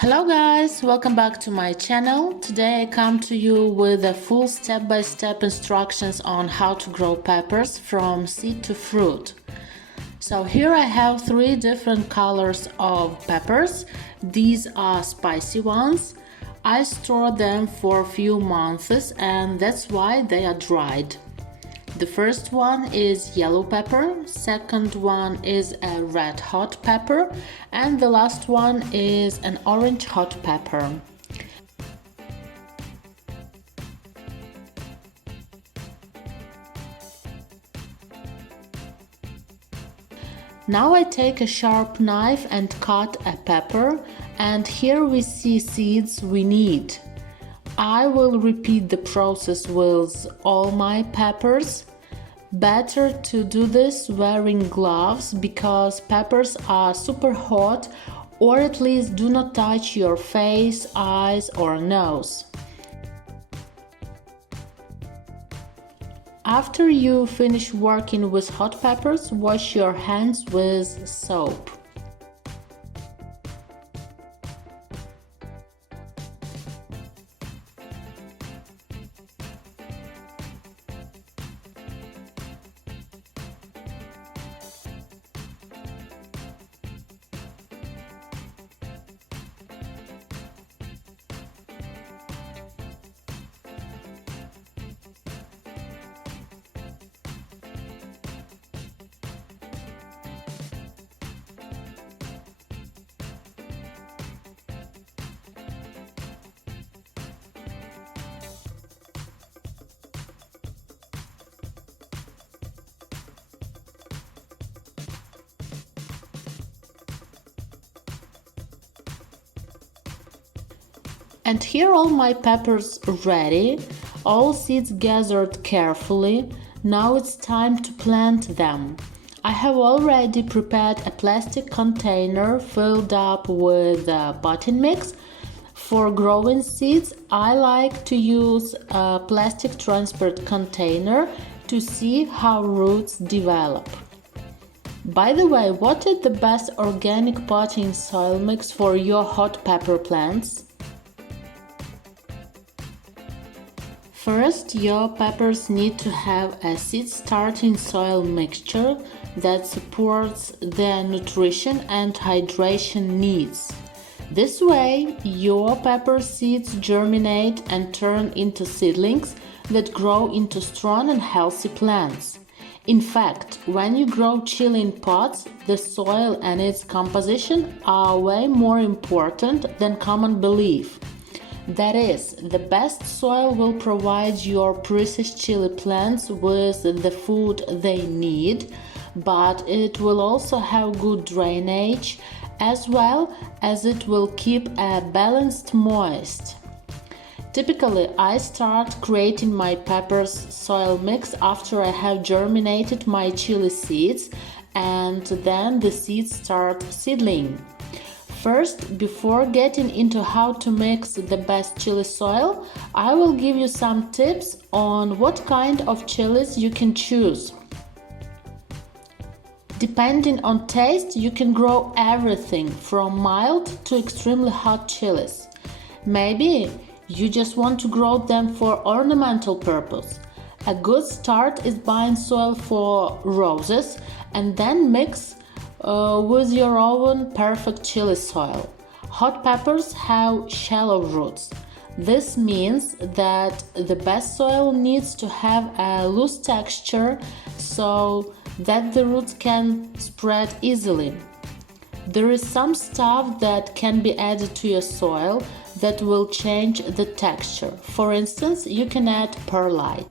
Hello guys, welcome back to my channel. Today I come to you with a full step-by-step instructions on how to grow peppers from seed to fruit. So here I have three different colors of peppers. These are spicy ones. I store them for a few months and that's why they are dried. The first one is yellow pepper, second one is a red hot pepper, and the last one is an orange hot pepper. Now I take a sharp knife and cut a pepper, and here we see seeds we need. I will repeat the process with all my peppers. Better to do this wearing gloves because peppers are super hot, or at least do not touch your face, eyes or nose. After you finish working with hot peppers, wash your hands with soap. And here all my peppers ready, all seeds gathered carefully. Now it's time to plant them. I have already prepared a plastic container filled up with potting mix. For growing seeds, I like to use a plastic transport container to see how roots develop. By the way, what is the best organic potting soil mix for your hot pepper plants? First, your peppers need to have a seed-starting soil mixture that supports their nutrition and hydration needs. This way, your pepper seeds germinate and turn into seedlings that grow into strong and healthy plants. In fact, when you grow chili in pots, the soil and its composition are way more important than common belief. That is, the best soil will provide your precious chili plants with the food they need, but it will also have good drainage as well as it will keep a balanced moist. Typically, I start creating my peppers soil mix after I have germinated my chili seeds, and then the seeds start seedling. First, before getting into how to mix the best chili soil, I will give you some tips on what kind of chilies you can choose. Depending on taste, you can grow everything from mild to extremely hot chilies. Maybe you just want to grow them for ornamental purpose. A good start is buying soil for roses and then mix with your own perfect chili soil. Hot peppers have shallow roots. This means that the best soil needs to have a loose texture so that the roots can spread easily. There is some stuff that can be added to your soil that will change the texture. For instance, you can add perlite.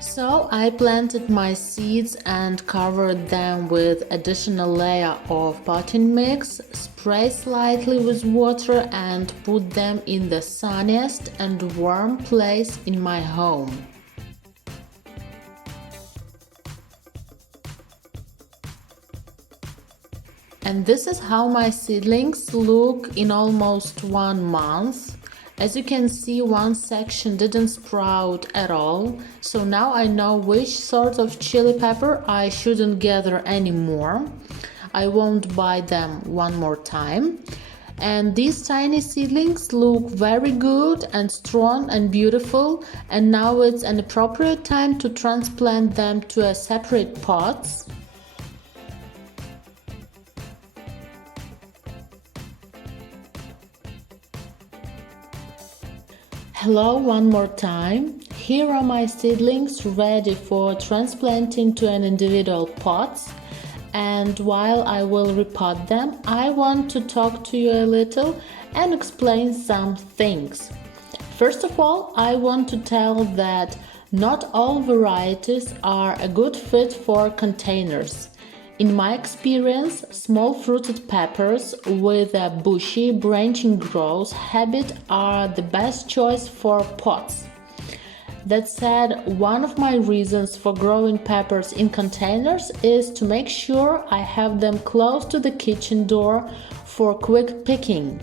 So I planted my seeds and covered them with additional layer of potting mix, spray slightly with water and put them in the sunniest and warm place in my home. And this is how my seedlings look in almost 1 month. As you can see, one section didn't sprout at all, so now I know which sort of chili pepper I shouldn't gather anymore. I won't buy them one more time. And these tiny seedlings look very good and strong and beautiful, and now it's an appropriate time to transplant them to a separate pots. Hello one more time. Here are my seedlings ready for transplanting to an individual pots. And while I will repot them, I want to talk to you a little and explain some things. First of all, I want to tell that not all varieties are a good fit for containers. In my experience, small fruited peppers with a bushy, branching growth habit are the best choice for pots. That said, one of my reasons for growing peppers in containers is to make sure I have them close to the kitchen door for quick picking.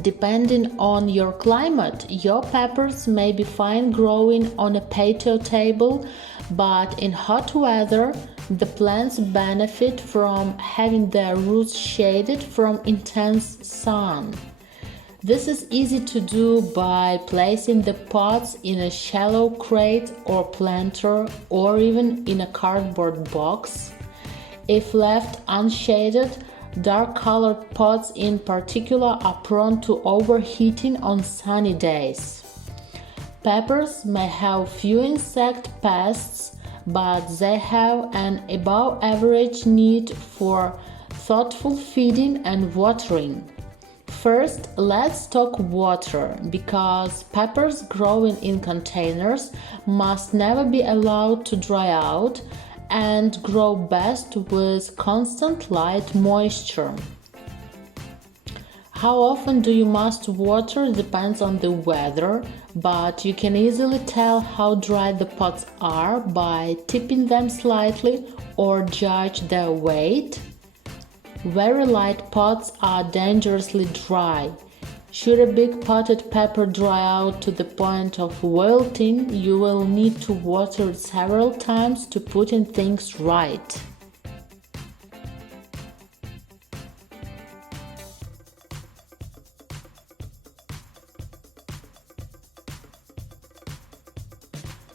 Depending on your climate, your peppers may be fine growing on a patio table, but in hot weather, the plants benefit from having their roots shaded from intense sun. This is easy to do by placing the pots in a shallow crate or planter, or even in a cardboard box. If left unshaded, dark-colored pots in particular are prone to overheating on sunny days. Peppers may have few insect pests, but they have an above-average need for thoughtful feeding and watering. First, let's talk water, because peppers growing in containers must never be allowed to dry out and grow best with constant light moisture. How often do you must water depends on the weather, but you can easily tell how dry the pots are by tipping them slightly or judge their weight. Very light pots are dangerously dry. Should a big potted pepper dry out to the point of wilting, you will need to water it several times to put in things right.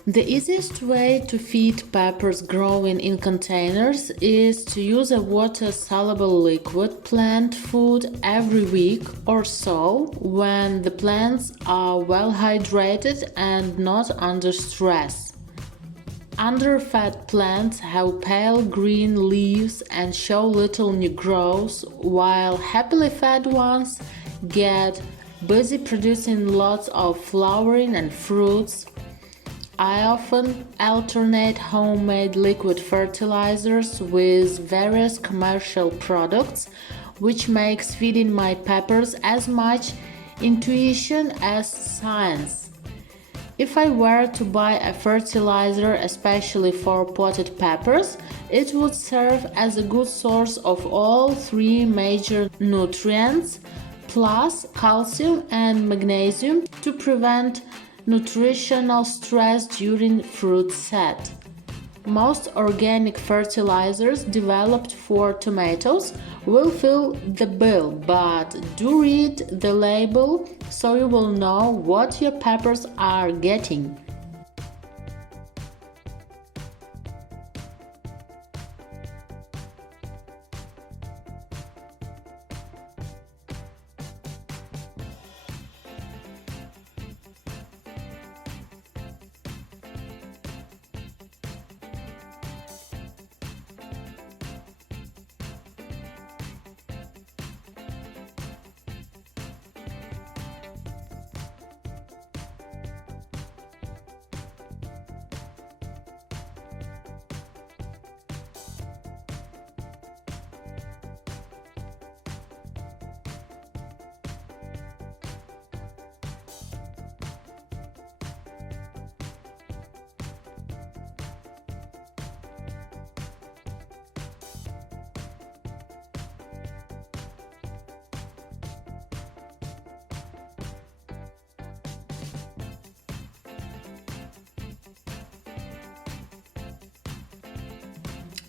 The easiest way to feed peppers growing in containers is to use a water-soluble liquid plant food every week or so when the plants are well hydrated and not under stress. Underfed plants have pale green leaves and show little new growth, while happily fed ones get busy producing lots of flowering and fruits. I often alternate homemade liquid fertilizers with various commercial products, which makes feeding my peppers as much intuition as science. If I were to buy a fertilizer especially for potted peppers, it would serve as a good source of all three major nutrients, plus calcium and magnesium to prevent nutritional stress during fruit set. Most organic fertilizers developed for tomatoes will fill the bill, but do read the label so you will know what your peppers are getting.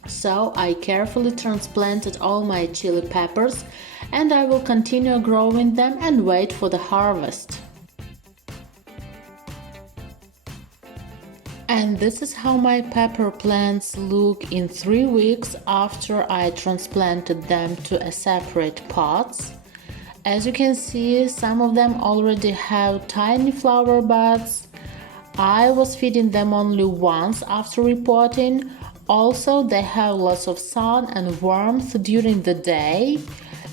So I carefully transplanted all my chili peppers, and I will continue growing them and wait for the harvest. And this is how my pepper plants look in 3 weeks after I transplanted them to a separate pots. As you can see, some of them already have tiny flower buds. I was feeding them only once after repotting. Also, they have lots of sun and warmth during the day.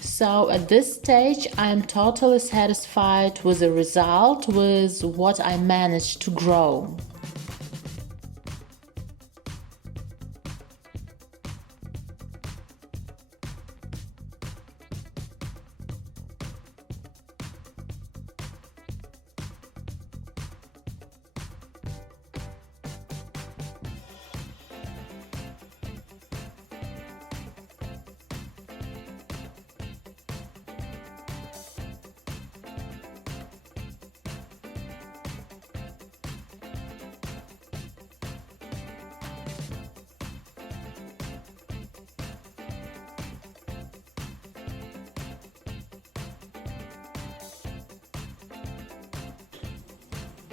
So at this stage, I am totally satisfied with the result, with what I managed to grow.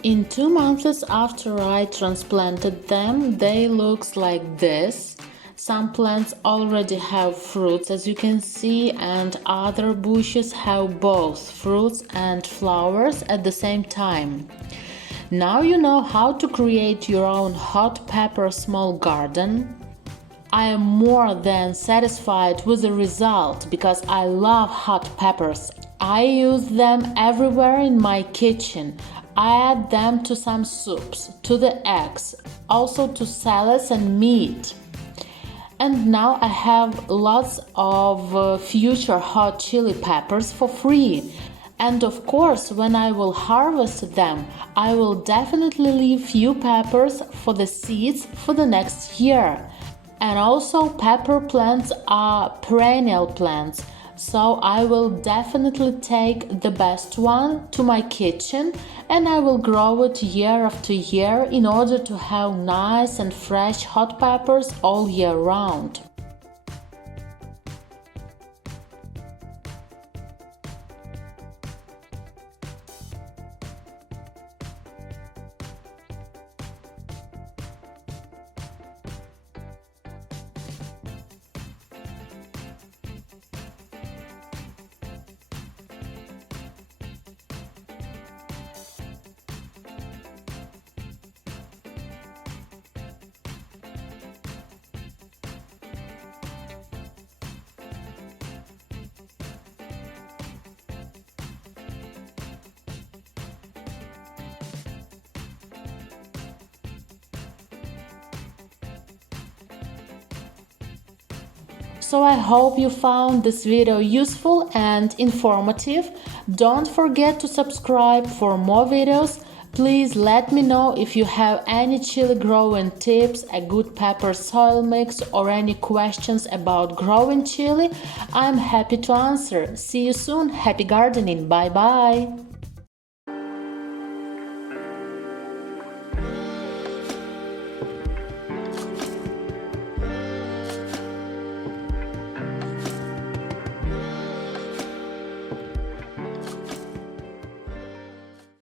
In 2 months after I transplanted them, they look like this. Some plants already have fruits, as you can see, and other bushes have both fruits and flowers at the same time. Now you know how to create your own hot pepper small garden. I am more than satisfied with the result because I love hot peppers. I use them everywhere in my kitchen. I add them to some soups, to the eggs, also to salads and meat. And now I have lots of future hot chili peppers for free. And of course, when I will harvest them, I will definitely leave few peppers for the seeds for the next year. And also, pepper plants are perennial plants, so I will definitely take the best one to my kitchen and I will grow it year after year in order to have nice and fresh hot peppers all year round. So I hope you found this video useful and informative. Don't forget to subscribe for more videos. Please let me know if you have any chili growing tips, a good pepper soil mix, or any questions about growing chili. I'm happy to answer. See you soon. Happy gardening. Bye bye.